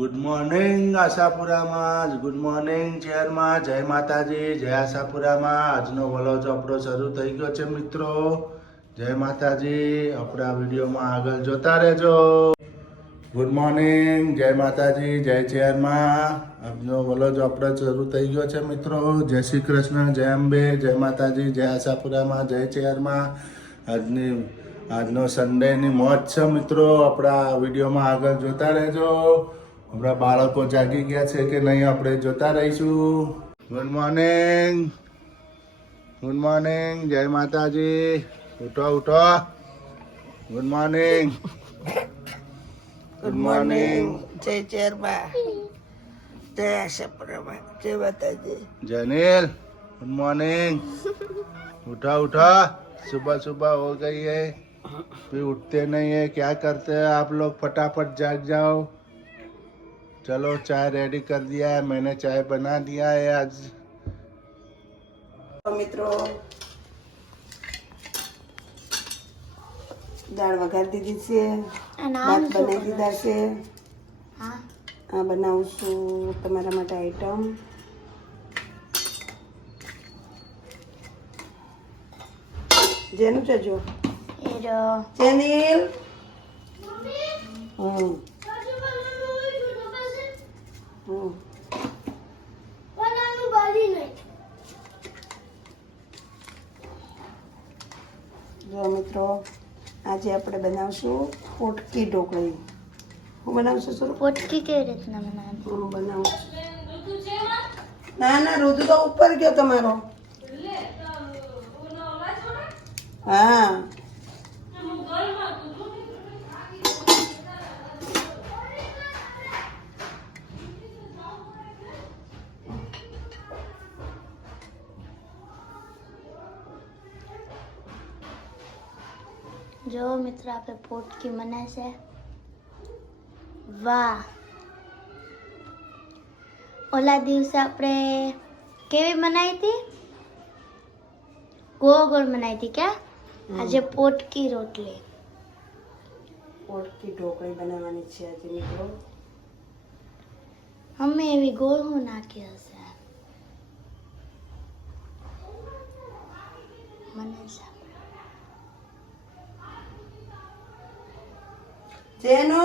Good morning આશાપુરામાં, good morning ચેરમાં, જય માતાજી, જય આશાપુરામાં. આજનો વલોજ આપણો શરૂ થઈ ગયો છે મિત્રો. જય માતાજી. આપણા વિડીયોમાં આગળ જોતા રહેજો. ગુડ મોર્નિંગ, જય માતાજી, જય ચેરમાં. આજનો વલોજ આપણો શરૂ થઈ ગયો છે મિત્રો. જય શ્રી કૃષ્ણ, જય અંબે, જય માતાજી, જય આશાપુરામાં, જય ચેરમાં. આજનો સન્ડેની મોજ છે મિત્રો. આપણા વિડીયોમાં આગળ જોતા રહેજો. આપણા બાળકો જાગી ગયા છે કે નહીં આપણે જોતા રહીશું. ગુડ મોર્નિંગ, ગુડ મોર્નિંગ, જય માતાજી. ઉઠો ઉઠો. ગુડ મોર્નિંગ, ગુડ મોર્નિંગ, જય ચેરમાં, જય આશાપુરામાં, જય માતાજી. जनील गुड मॉर्निंग. उठा उठा, सुबह सुबह हो गई है, फिर उठते नहीं है. क्या करते हैं आप लोग? फटाफट जाग जाओ. चलो चाय रेडी कर दिया है मैंने, चाय बना दिया है आज. મિત્રો દાળ વઘારી દીધી છે, ભાત બનાવી દીધા છે. આ બનાવું છું તમારા માટે આઈટમ. જેનું છે જો ચેનીલ. જો મિત્રો આજે આપણે બનાવશું પોટકી ઢોકળી. હું બનાવશું શું? પોટકી કેવી રીતના બનાવવાની? હું બનાવું. ના ના, રુદુ તો ઉપર ગયો તમારો. હા જો મિત્રો આપણે પોટકી બનાવે છે. વાહ, ઓલા દિવસે આપણે કેવી બનાવી હતી? ગોળ ગોળ બનાવી હતી ક્યાં? આજે પોટકી રોટલી. પોટકી ઢોકળી બનાવવાની છે આજે મિત્રો. અમે એવી ગોળ હું નાખી હશે મને છે. જેનો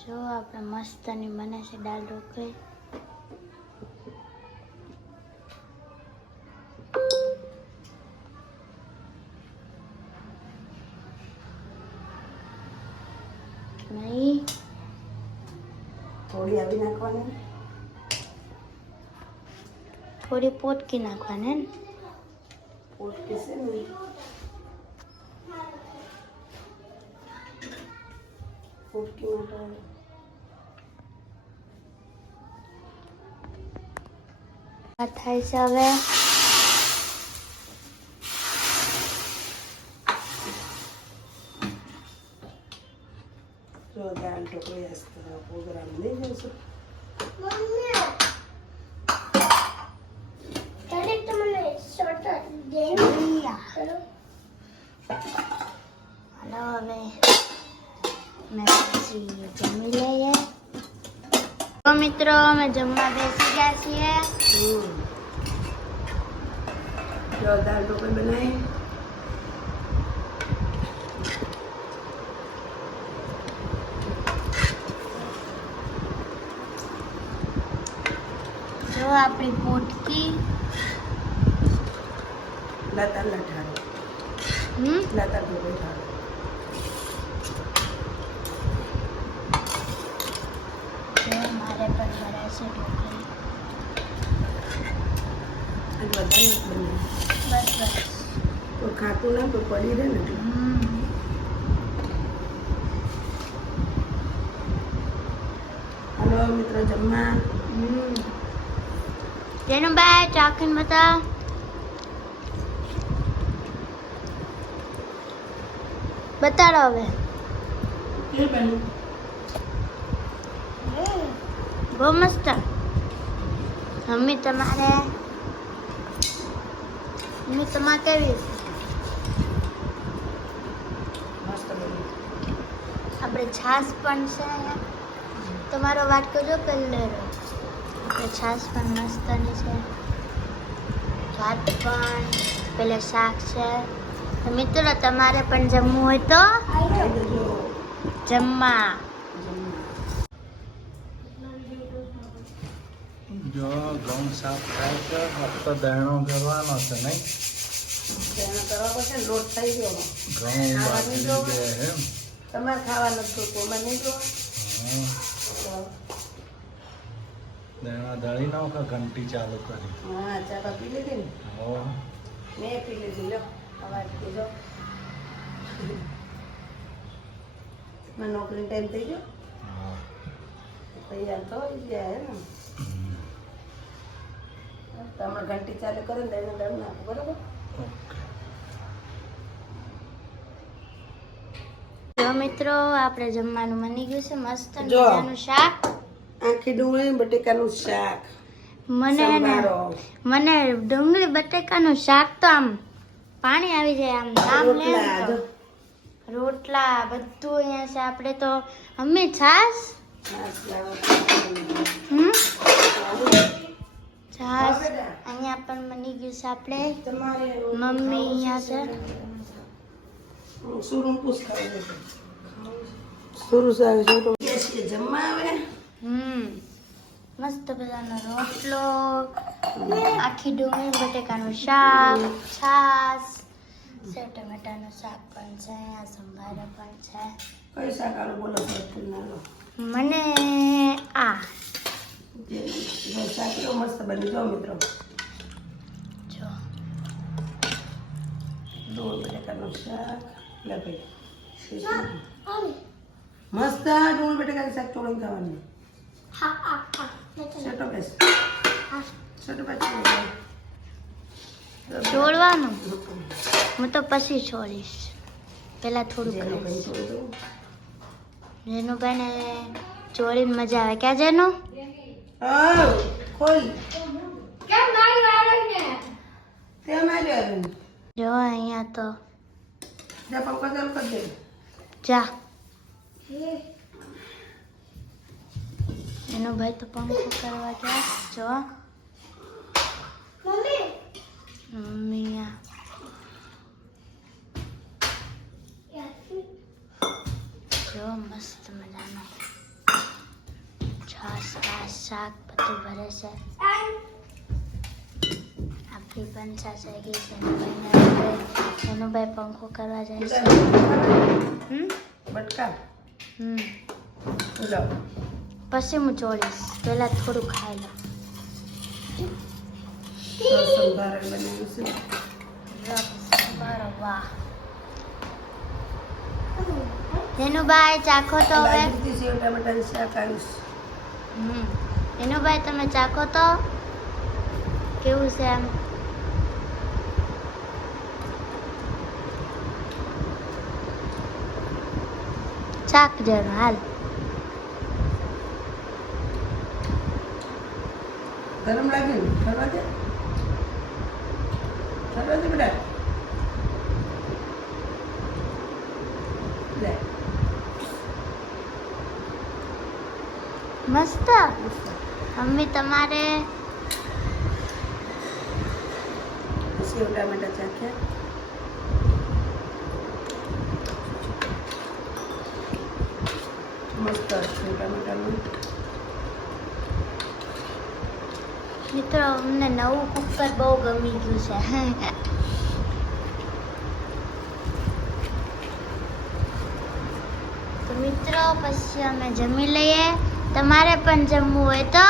જો આપણે મસ્તની બને છે દાળ ઢોકળી. નહીં થોડી આવી નાખવાની, થોડી પોટકી નાખવાની ને. પોટકી છે ને પોટકી માટે આ થાય છે હવે. જો દાળ ઢોકળી હસ્તના પ્રોગ્રામ લઈ જઈશું. હાલો હવે મેં પછી જમી લઈએ. તો મિત્રો અમે જમવા બેસી ગયા છીએ. જો દાળ ઢોકળી બનાવી. જો આપણી પોટકી લતા લઠાડો, લતા ઢોકળી ઠાડો. જો મારે પણ ભરાય છે ઢોકળી. અને વધારે નથી બનાવી. બસ બસ. તો ખાતું ના તો પડી રહે ને એટલે. હાલો મિત્રો જમવા. જેનું બાય ચાખીને બતા. બતાડો હવે. બહુ મસ્ત. મમ્મી તમારે કેવી? મસ્ત બની. આપણે છાશ પણ છે અહીંયા. તમારો વાટકો જો પહેલે આપણે છાશ પણ મસ્તની છે, ભાત પણ, પેલે શાક છે. તો મિત્રો તમારે પણ જમવું હોય તો જમવા. જો ઘઉં સાફ થાય છે, ફક્ત દહેણો કરવાનો છે નહીં? એનો કરવા પડશે ને, લોટ થઈ ગયો. ઘઉં વાપરી દે એમ. તમારે ખાવાનું હતું તો મને નહીં જો. હા, દહેણા દળી નાખો, ઘંટી ચાલુ કરી. હા, ચા પી લીધી ને? હો, મેં પી લીધી. લો અવાજ પીજો. મને નોકરી ટાઈમ થઈ ગયો, હા. તૈયાર તો થઈ જાય ને. તમે ઘંટી ચાલુ કરો ને એને દળ નાખો, બરાબર? ઓકે. જો મિત્રો આપણે જમવાનું બની ગયું છે, મસ્ત જો. મજાનું શાક. આખી ડુંગળી બટેકાનું શાક, મને હે ને સંભારો, મને ડુંગળી બટેકાનું શાક તો આમ પાણી આવી જાય આમ નામ લે ને રોટલા, તો. રોટલા બધું અહીંયા છે. આપણે તો મમ્મી છાશ છાશ લાવો. છાશ અહીંયા પણ બની ગયું છે. આપણે તમારે મમ્મી અહીંયા છે. સુરું પૂછ ખાવું છે. સુરું સારું છે તો જમવા આવે. મસ્ત બધાનો રોટલો, આખી ડુંગળી બટેકાનું શાક, છાશ, સેવ ટમેટાનું શાક પણ છે, આ સંભારો પણ છે. કઈ શાક આલો બોલો છો? મને આ શાક કેવું મસ્ત બની જો મિત્રો. જો ડુંગળી બટેકાનું શાક લે ભાઈ. મસ્ત ડુંગળી બટેકાનું શાક ચોળી ખાવાનું. સેટો બેસ સેટો બેસ. છોડવાનું હું તો પછી છોડીશ, પેલા થોડું ખાઈશ. જેનુભાઈને ચોળીને મજા આવે. ક્યાં જેનું? હા ખોલ કેમ મારી આવે ને તે મારી આવે ને. જો અહીંયા તો જા પપ્પા ચાલુ કરી દે. જા એનો ભાઈ તો પંખો કરવા ગયા. જો મમ્મી જો મસ્ત મજાનો છાશ શાક બધું ભરે છે. આપણી પણ છાશ આવી ગઈ છે. એનો ભાઈ પંખો કરવા જાય છે. બટકા હમ લો. પછી હું ચોળીશ, પહેલા થોડું ખાઈ લઉં. સંભાર બનાવ્યું છે. સંભારો, વાહ. જેનુભાઈ ચાખો તો હવે. બાજરીથી સેવ ટમેટાનું શાક આવ્યું છે. જેનુભાઈ તમે ચાખો તો કેવું છે એમ. ચાક જણ હાલ. ગરમ લાગે ને ઠરવા દે. ઠરવા દે બેટા. લે મસ્ત. મમ્મી તમારે સેવ ટામેટા ચાખ્યા. મસ્ત સેવ ટામેટાનું. મિત્રો અમને નવું કુકર બહુ ગમી ગયું છે. તો મિત્રો પછી અમે જમી લઈએ. તમારે પણ જમવું હોય તો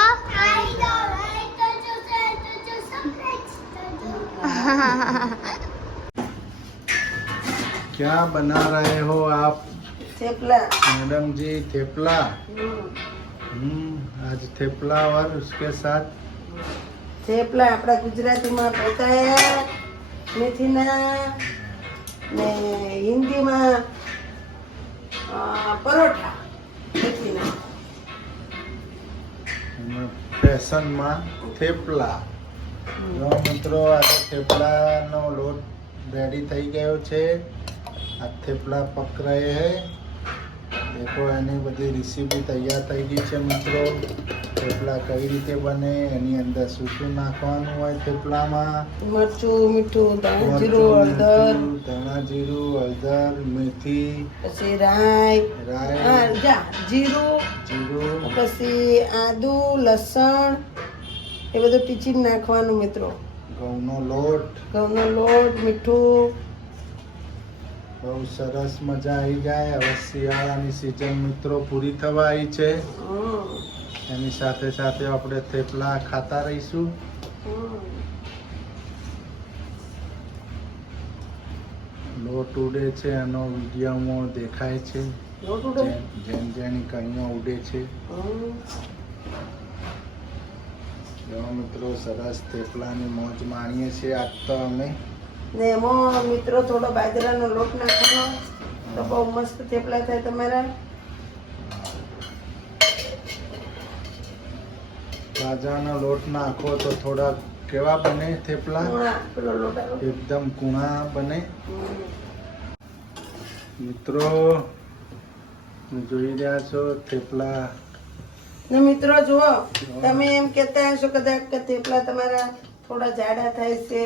क्या बना रहे हो आप થેપલા. मैडम जी? थेपला। आज थेपला और उसके साथ થેપલા આપણા ગુજરાતીમાં પકાયા મેથીના ને હિન્દીમાં પરોઠા મેથીના. ફેશનમાં થેપલા. જો મિત્રો આજે થેપલાનો લોટ રેડી થઈ ગયો છે. આ થેપલા પક રહે હે, તો એની બધી રેસીપી તૈયાર થઈ ગઈ છે મિત્રો. થેપલા કઈ રીતે બને, એની અંદર શું શું નાખવાનું હોય થેપલામાં. મરચું, મીઠું, ધાણા જીરું, હળદર, ધાણા જીરું, હળદર, મેથી, પછી રાઈ, રાઈ, જીરું, પછી આદુ, લસણ એ બધું ટીચીને નાખવાનું મિત્રો. ઘઉંનો લોટ, મીઠું. બહુ સરસ મજા આવી જાય. હવે શિયાળાની સિઝન મિત્રો પૂરી થવા આવી છે. એની સાથે સાથે આપણે થેપલા ખાતા રહીશું. લોટ ઉડે છે એનો વિડીયોમાં દેખાય છે. જેની કણીઓ ઉડે છે. જો મિત્રો સરસ થેપલાની મોજ માણીએ છીએ આજ તો અમે. ને એમાં મિત્રો થોડો બાજરાનો લોટ નાખવાનો તો બહુ મસ્ત થેપલા થાય તમારા. બાજરાનો લોટ નાખો તો થોડા કેવા બને થેપલા? પેલો લોટ એકદમ કૂણા બને. મિત્રો જોઈ રહ્યા છો થેપલા. ને મિત્રો જુઓ, તમે એમ કહેતા હશો કદાચ કે થેપલા તમારા થોડા જાડા થાય છે,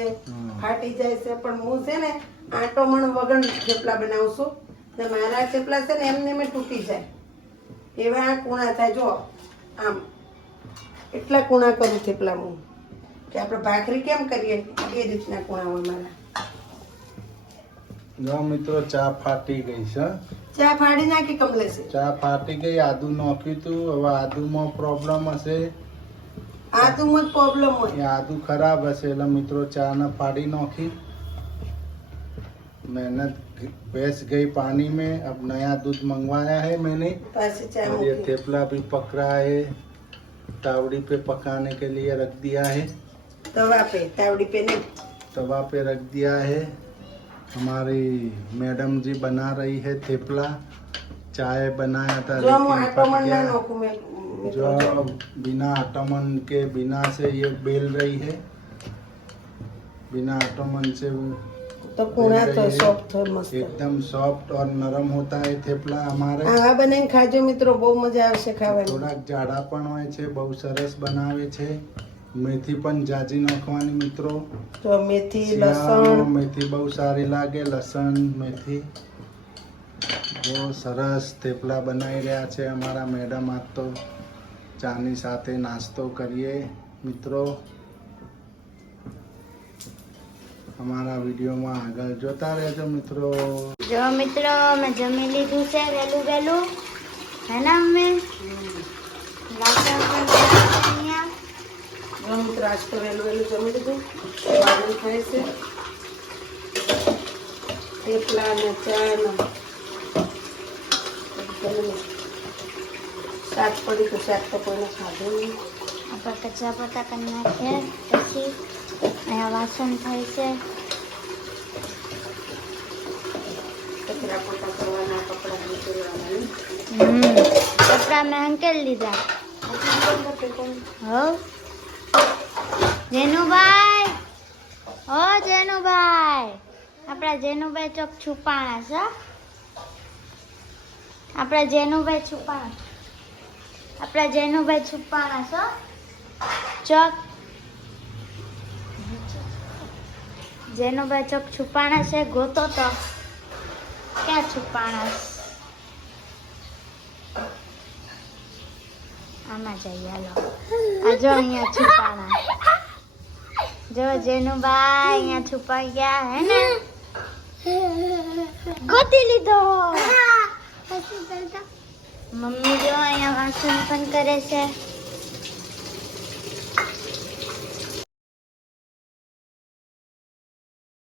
ફાટી જાય છે, પણ હું છે ને આટો મણ વગર થેપલા બનાવું છું. ને મારા થેપલા છે ને એમને મેં તૂટી જાય એવા કૂણા થાય. જો આમ એટલા કૂણા કરું થેપલા હું, કે આપણે ભાખરી કેમ કરીએ એ રીતના કૂણા હોય મારા. જો મિત્રો ચા ફાટી ગઈ છે. ચા ફાડી નાખી કમલેશે. ચા ફાટી ગઈ. આદુ નાખ્યું હતું. હવે આદુમાં પ્રોબ્લેમ હશે. આદુમાં જ પ્રોબ્લેમ હોય. ये आदू खराब है से मित्रों चा न फाड़ी नौखी. मेहनत बैस गई पानी में. अब नया दूध मंगवाया है मैंने. और ये थेपला भी पक रहा है. तावड़ी पे पकाने के लिए रख दिया है. तवा पे, तावड़ी पे नहीं, तवा पे रख दिया है. हमारी मैडम जी बना रही है थेपला. चाय बनाया था लेकिन फट गया. जो बिना आटमन के बिना से ये बेल रही है. बिना आटमन से तो कूड़ा तो सॉफ्ट हो मस्त. एकदम सॉफ्ट और नरम होता है थेपला हमारे. આ બનાવીને ખાજો મિત્રો, બહુ મજા આવશે ખાવાની. થોડાક જાડા પણ હોય છે. બહુ સરસ બનાવે છે. મેથી પણ જાજી નાખવાની મિત્રો. તો મેથી, લસણ, મેથી બહુ સારી લાગે. લસણ, મેથી. બહુ સરસ થેપલા બનાવી રહ્યા છે અમારા મેડમ. આજ તો ચાની સાથે નાસ્તો કરીએ મિત્રો. અમારા વિડીયોમાં આગળ જોતા રહેજો મિત્રો. જો મિત્રો મેં જમી લીધું છે વહેલું હે ને. અમે વાસણ પણ કર્યા છે અહીંયા. જો મિત્રો આજ તો વહેલું જમી લીધું. બાજુ ખાય છે થેપલા ને ચા ને શાક પડી તો શાક તો કોઈને ખાધું નહીં. આપણે કચરા પોતા કરી નાખીએ. પછી અહીંયા વાસણ થાય છે. કચરા પોતા કરવાના, કપડાં નીકળવાના. કપડા મેં અંકેલ લીધા. હો જેનુભાઈ, હો જેનુભાઈ, આપણા જેનુભાઈ ચોક છુપાણા છે. આપણા જેનુભાઈ છુપાણા છે ચોક. જેનુભાઈ ચોક છુપાણા છે. ગોતો તો ક્યાં છુપાણા. આમાં જઈએ હાલો. આ જો અહીંયા છુપાણા. જો જેનુભાઈ અહીંયા છુપાઈ ગયા હે ને. ગોતી લીધો. મમ્મી જો અહીંયા વાસણ પણ કરે છે.